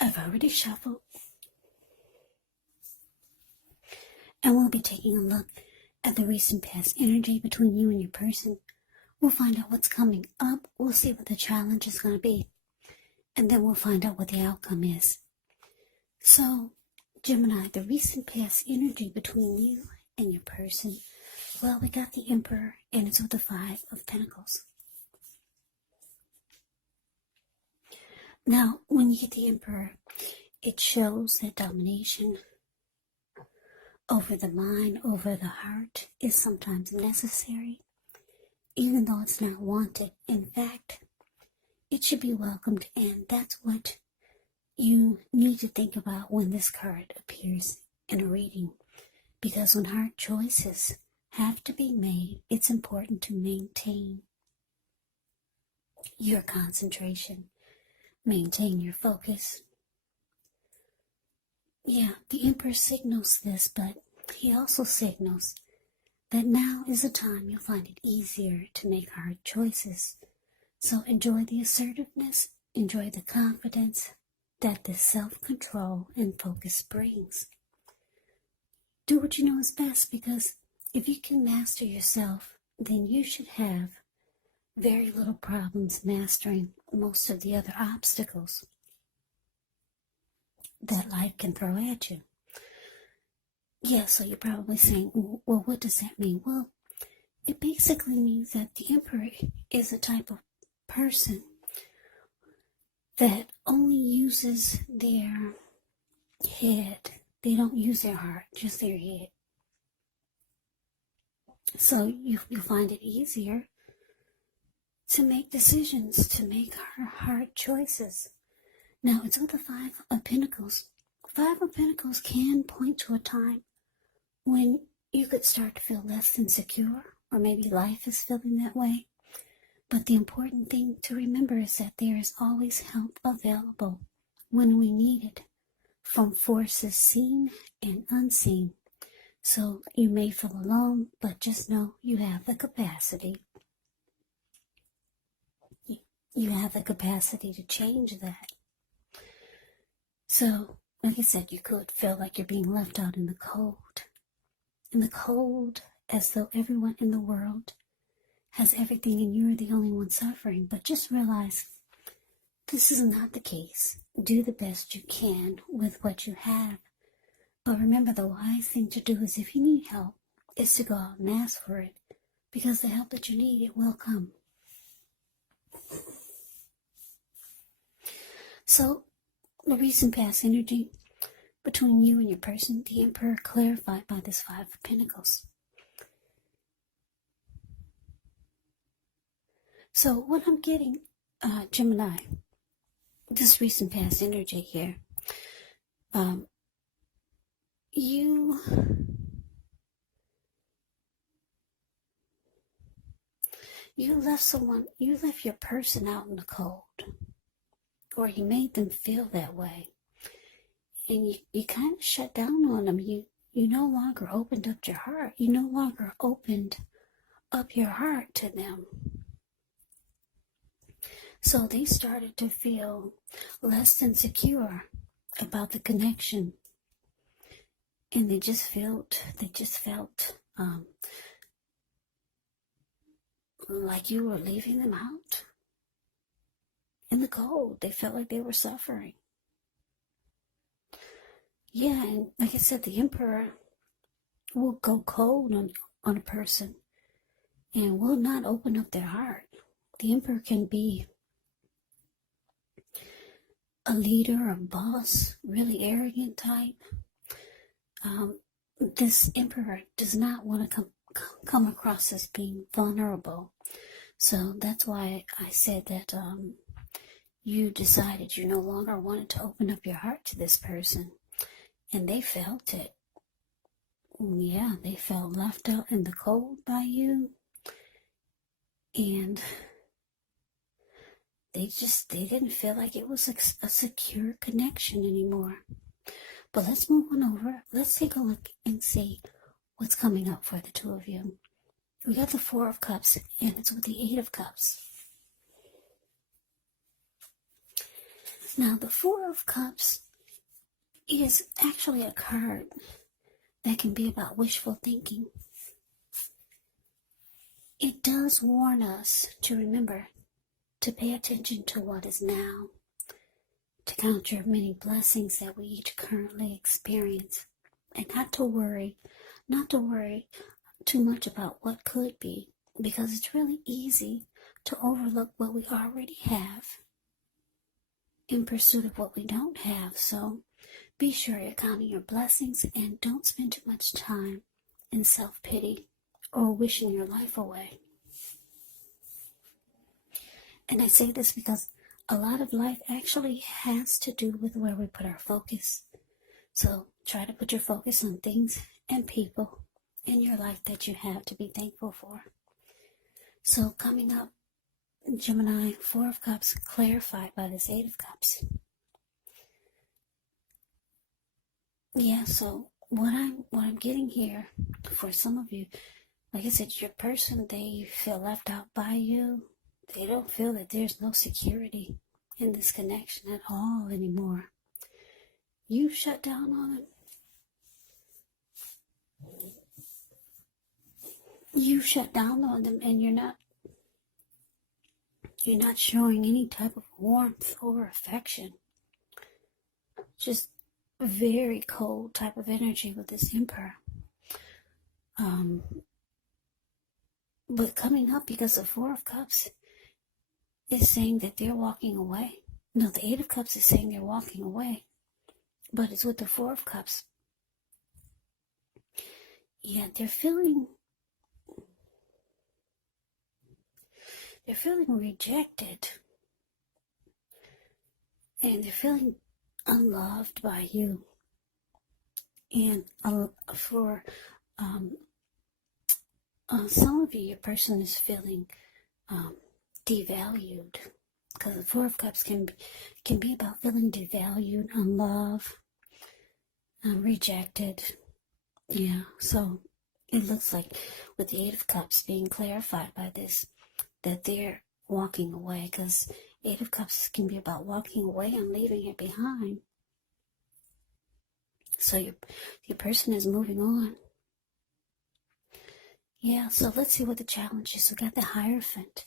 I've already shuffled, and we'll be taking a look at the recent past energy between you and your person. We'll find out what's coming up. We'll see what the challenge is going to be. And then we'll find out what the outcome is. So, Gemini, the recent past energy between you and your person. Well, we got the Emperor, and it's with the Five of Pentacles. Now, when you get the Emperor, it shows that domination over the mind, over the heart, is sometimes necessary, even though it's not wanted. In fact, it should be welcomed, and that's what you need to think about when this card appears in a reading. Because when hard choices have to be made, it's important to maintain your concentration, maintain your focus. Yeah, the Emperor signals this, but he also signals that now is a time you'll find it easier to make hard choices. So enjoy the assertiveness, enjoy the confidence that this self-control and focus brings. Do what you know is best, because if you can master yourself, then you should have very little problems mastering most of the other obstacles that life can throw at you. Yeah, so you're probably saying, well, what does that mean? Well, it basically means that the Emperor is a type of person that only uses their head. They don't use their heart, just their head. So you find it easier to make decisions, to make hard choices. Now, it's with the Five of Pentacles. Five of Pentacles can point to a time when you could start to feel less than secure, or maybe life is feeling that way. But the important thing to remember is that there is always help available when we need it, from forces seen and unseen. So you may feel alone, but just know you have the capacity. You have the capacity to change that. So, like I said, you could feel like you're being left out in the cold. In the cold, as though everyone in the world has everything and you're the only one suffering. But just realize this is not the case. Do the best you can with what you have. But remember, the wise thing to do is, if you need help, is to go out and ask for it. Because the help that you need, it will come. So, the recent past energy between you and your person, the Emperor, clarified by this Five of Pentacles. So what I'm getting, Gemini, this recent past energy here, you left your person out in the cold, or you made them feel that way, and you kind of shut down on them. You no longer opened up your heart. You no longer opened up your heart to them. So they started to feel less than secure about the connection, and they just felt like you were leaving them out in the cold. They felt like they were suffering. Yeah, and like I said, the Emperor will go cold on a person and will not open up their heart. The Emperor can be a leader, a boss, really arrogant type. This Emperor does not want to come across as being vulnerable. So that's why I said that you decided you no longer wanted to open up your heart to this person. And they felt it. Yeah, they felt left out in the cold by you. And they didn't feel like it was a secure connection anymore. But let's move on over. Let's take a look and see what's coming up for the two of you. We got the Four of Cups, and it's with the Eight of Cups. Now, the Four of Cups is actually a card that can be about wishful thinking. It does warn us to remember to pay attention to what is now, to count your many blessings that we each currently experience, and not to worry too much about what could be, because it's really easy to overlook what we already have in pursuit of what we don't have. So be sure you're counting your blessings and don't spend too much time in self-pity or wishing your life away. And I say this because a lot of life actually has to do with where we put our focus. So try to put your focus on things and people in your life that you have to be thankful for. So coming up, Gemini, Four of Cups, clarified by this Eight of Cups. Yeah, so what I'm getting here for some of you, like I said, your person, they feel left out by you. They don't feel that there's no security in this connection at all anymore. You shut down on them. You shut down on them, and you're not showing any type of warmth or affection. Just a very cold type of energy with this Emperor. But coming up, because the Four of Cups is saying that they're walking away. No, the Eight of Cups is saying they're walking away. But it's with the Four of Cups. Yeah, they're feeling rejected. And they're feeling unloved by you. And for some of you, your person is feeling devalued, because the Four of Cups can be about feeling devalued, unloved, rejected. Yeah, so it looks like with the Eight of Cups being clarified by this, that they're walking away, because Eight of Cups can be about walking away and leaving it behind. So your person is moving on. Yeah, so let's see what the challenge is. We got the Hierophant,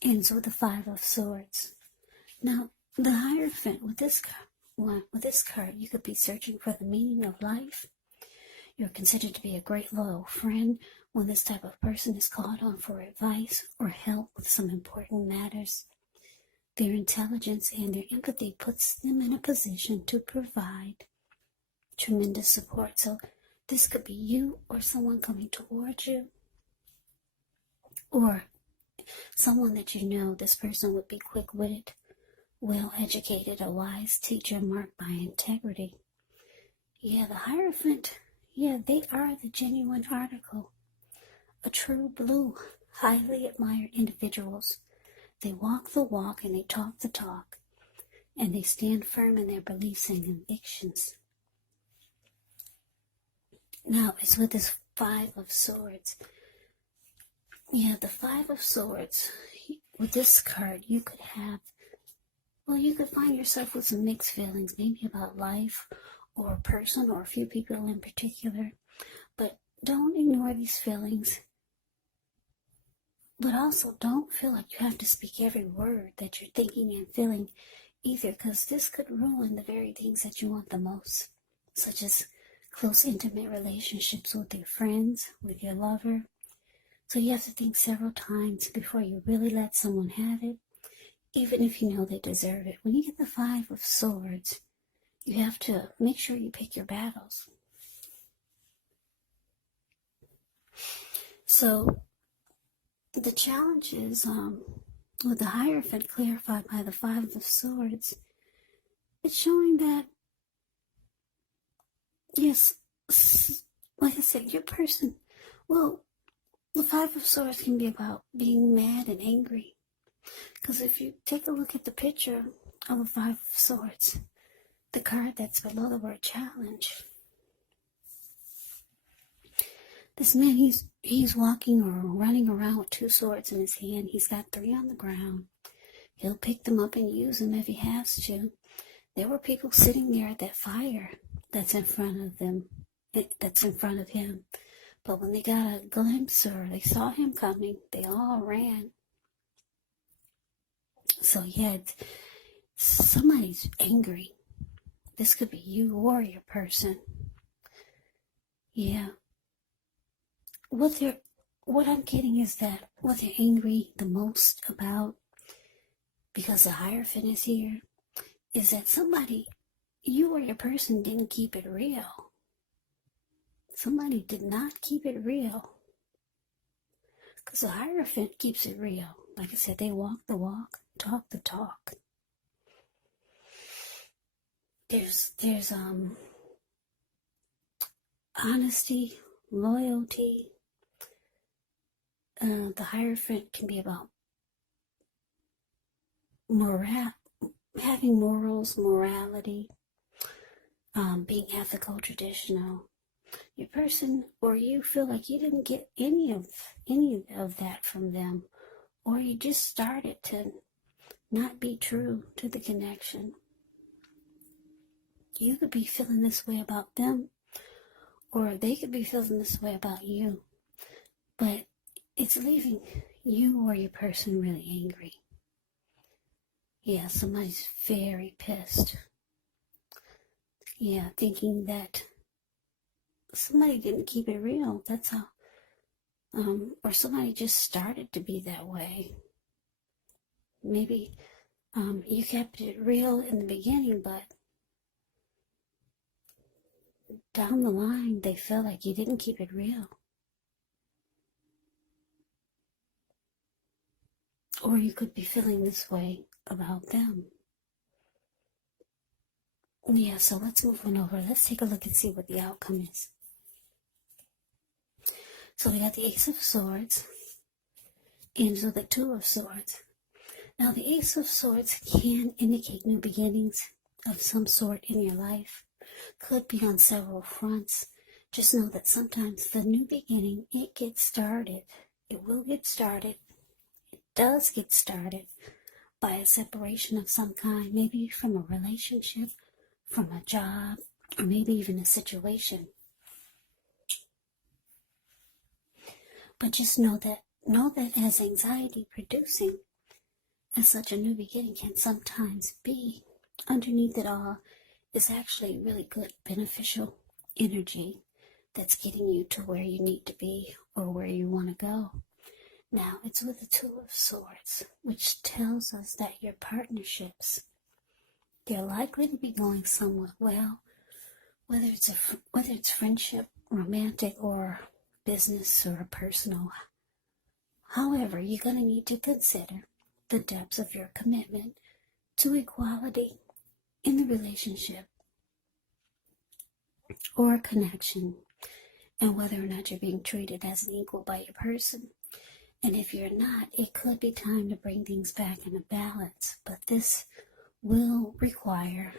ends with the Five of Swords. Now, the Hierophant, with this card, you could be searching for the meaning of life. You're considered to be a great loyal friend when this type of person is called on for advice or help with some important matters. Their intelligence and their empathy puts them in a position to provide tremendous support. So this could be you or someone coming towards you, or someone that you know. This person would be quick-witted, well-educated, a wise teacher marked by integrity. Yeah, the Hierophant, yeah, they are the genuine article. A true blue, highly admired individuals. They walk the walk and they talk the talk, and they stand firm in their beliefs and convictions. Now, it's with this Five of Swords. Yeah, the Five of Swords. With this card, you could find yourself with some mixed feelings, maybe about life or a person or a few people in particular. But don't ignore these feelings. But also don't feel like you have to speak every word that you're thinking and feeling either, because this could ruin the very things that you want the most, such as close, intimate relationships with your friends, with your lover. So you have to think several times before you really let someone have it, even if you know they deserve it. When you get the Five of Swords, you have to make sure you pick your battles. So the challenge is, with the Hierophant clarified by the Five of Swords, it's showing that, yes, like I said, your person, well, the Five of Swords can be about being mad and angry. Because if you take a look at the picture of the Five of Swords, the card that's below the word challenge, this man, he's walking or running around with two swords in his hand. He's got three on the ground. He'll pick them up and use them if he has to. There were people sitting there at that fire that's in front of them, that's in front of him. But when they got a glimpse or they saw him coming, they all ran. So yeah, somebody's angry. This could be you or your person. Yeah. What I'm getting is that what they're angry the most about, because the Hierophant is here, is that somebody, you or your person, didn't keep it real. Somebody did not keep it real. Because the Hierophant keeps it real. Like I said, they walk the walk, talk the talk. There's honesty, loyalty. The Hierophant can be about having morals, morality, being ethical, traditional. Your person or you feel like you didn't get any of that from them, or you just started to not be true to the connection. You could be feeling this way about them, or they could be feeling this way about you, but it's leaving you or your person really angry. Yeah, somebody's very pissed. Yeah, thinking that somebody didn't keep it real. That's how, or somebody just started to be that way. Maybe you kept it real in the beginning, but down the line, they felt like you didn't keep it real. Or you could be feeling this way about them. Yeah, so let's move on over. Let's take a look and see what the outcome is. So we got the Ace of Swords, and so the Two of Swords. Now the Ace of Swords can indicate new beginnings of some sort in your life. Could be on several fronts. Just know that sometimes the new beginning, it gets started. It will get started. It does get started by a separation of some kind, maybe from a relationship, from a job, or maybe even a situation. But just know that as anxiety producing, as such a new beginning can sometimes be, underneath it all is actually really good, beneficial energy that's getting you to where you need to be or where you want to go. Now, it's with the Two of Swords, which tells us that your partnerships, they're likely to be going somewhat well, whether it's friendship, romantic, or business or personal. However, you're going to need to consider the depths of your commitment to equality in the relationship or connection, and whether or not you're being treated as an equal by your person. And if you're not, it could be time to bring things back into balance, but this will require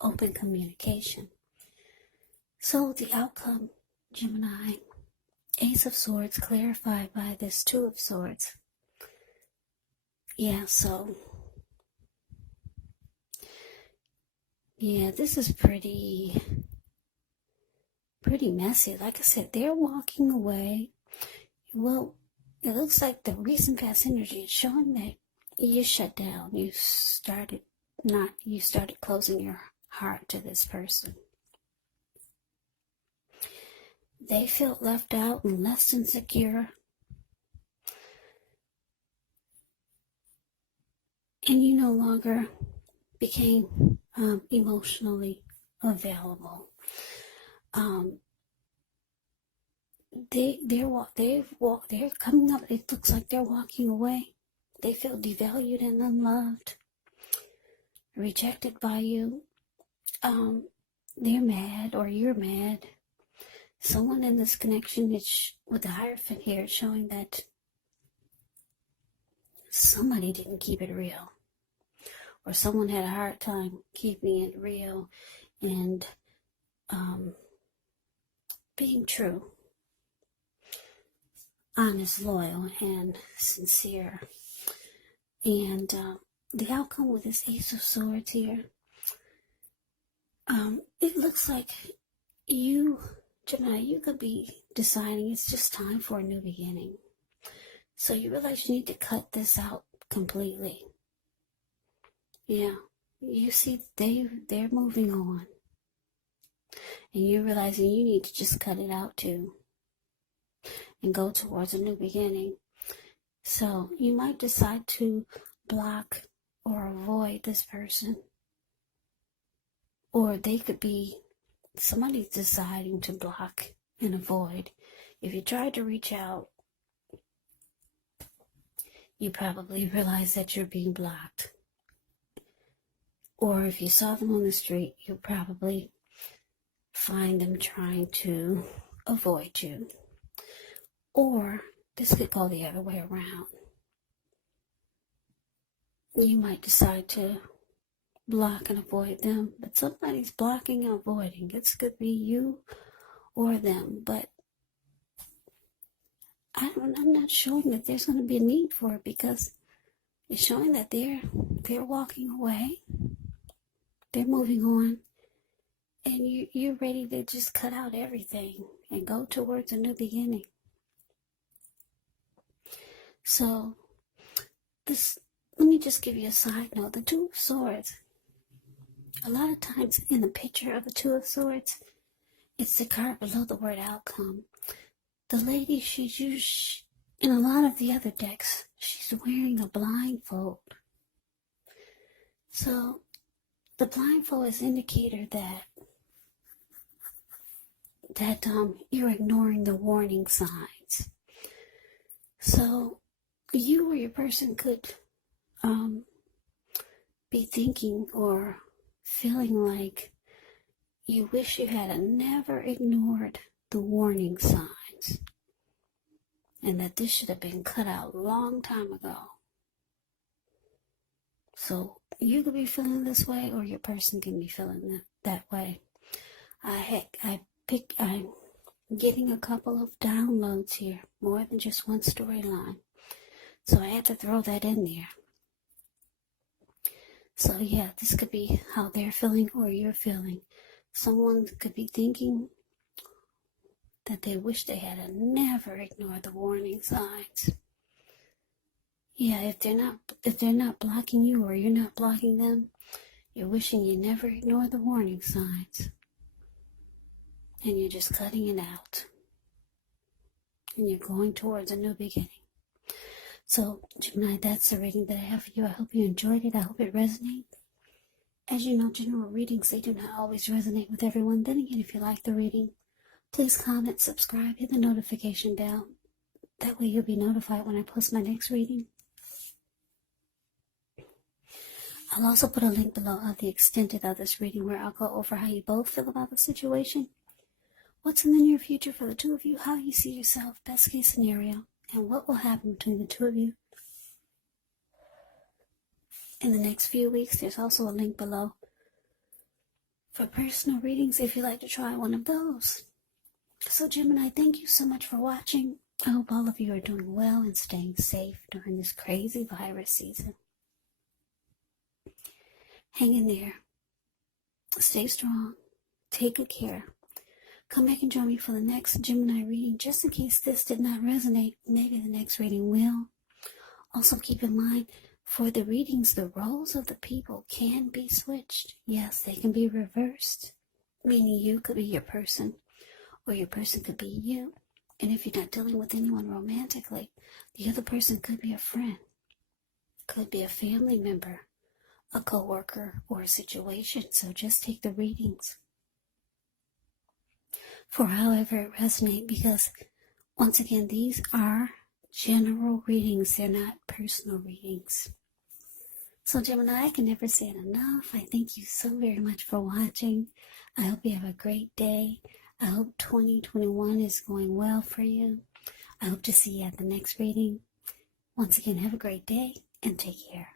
open communication. So the outcome, Gemini, Ace of Swords clarified by this Two of Swords. Yeah, so yeah, this is pretty messy. Like I said, they're walking away. Well, it looks like the recent past energy is showing that you shut down. You started closing your heart to this person. They felt left out and less insecure. And you no longer became emotionally available. They're coming up. It looks like they're walking away. They feel devalued and unloved, rejected by you. They're mad, or you're mad. Someone in this connection is with the Hierophant here, showing that somebody didn't keep it real, or someone had a hard time keeping it real and being true, honest, loyal, and sincere. And the outcome with this Ace of Swords here, It looks like you, Gemini, you could be deciding it's just time for a new beginning. So you realize you need to cut this out completely. Yeah, you see they're moving on. And you're realizing you need to just cut it out too. And go towards a new beginning. So you might decide to block or avoid this person. Or they could be, somebody's deciding to block and avoid. If you try to reach out, you probably realize that you're being blocked. Or if you saw them on the street, you'll probably find them trying to avoid you. Or this could go the other way around. You might decide to block and avoid them, but somebody's blocking and avoiding. It could be you or them, but I'm not showing that there's going to be a need for it, because it's showing that they're walking away, they're moving on, and you're ready to just cut out everything and go towards a new beginning. So let me just give you a side note. The Two of Swords, a lot of times in the picture of the Two of Swords, it's the card below the word outcome. The lady, she's used, in a lot of the other decks, she's wearing a blindfold. So the blindfold is an indicator that you're ignoring the warning signs. So you or your person could be thinking or feeling like you wish you had never ignored the warning signs, and that this should have been cut out a long time ago. So you could be feeling this way, or your person can be feeling that way. I'm getting a couple of downloads here, more than just one storyline. So I had to throw that in there. So yeah, this could be how they're feeling or you're feeling. Someone could be thinking that they wish they had never ignored the warning signs. Yeah, if they're not blocking you or you're not blocking them, you're wishing you never ignored the warning signs. And you're just cutting it out. And you're going towards a new beginning. So, Gemini, that's the reading that I have for you. I hope you enjoyed it. I hope it resonated. As you know, general readings, they do not always resonate with everyone. Then again, if you like the reading, please comment, subscribe, hit the notification bell. That way you'll be notified when I post my next reading. I'll also put a link below of the extended of this reading, where I'll go over how you both feel about the situation, what's in the near future for the two of you, how you see yourself, best case scenario, and what will happen between the two of you in the next few weeks. There's also a link below for personal readings if you'd like to try one of those. So Gemini, thank you so much for watching. I hope all of you are doing well and staying safe during this crazy virus season. Hang in there. Stay strong. Take good care. Come back and join me for the next Gemini reading. Just in case this did not resonate, maybe the next reading will. Also keep in mind, for the readings, the roles of the people can be switched. Yes, they can be reversed. Meaning you could be your person, or your person could be you. And if you're not dealing with anyone romantically, the other person could be a friend, could be a family member, a co-worker, or a situation. So just take the readings for however it resonates, because once again, these are general readings. They're not personal readings. So Gemini, I can never say it enough. I thank you so very much for watching. I hope you have a great day. I hope 2021 is going well for you. I hope to see you at the next reading. Once again, have a great day and take care.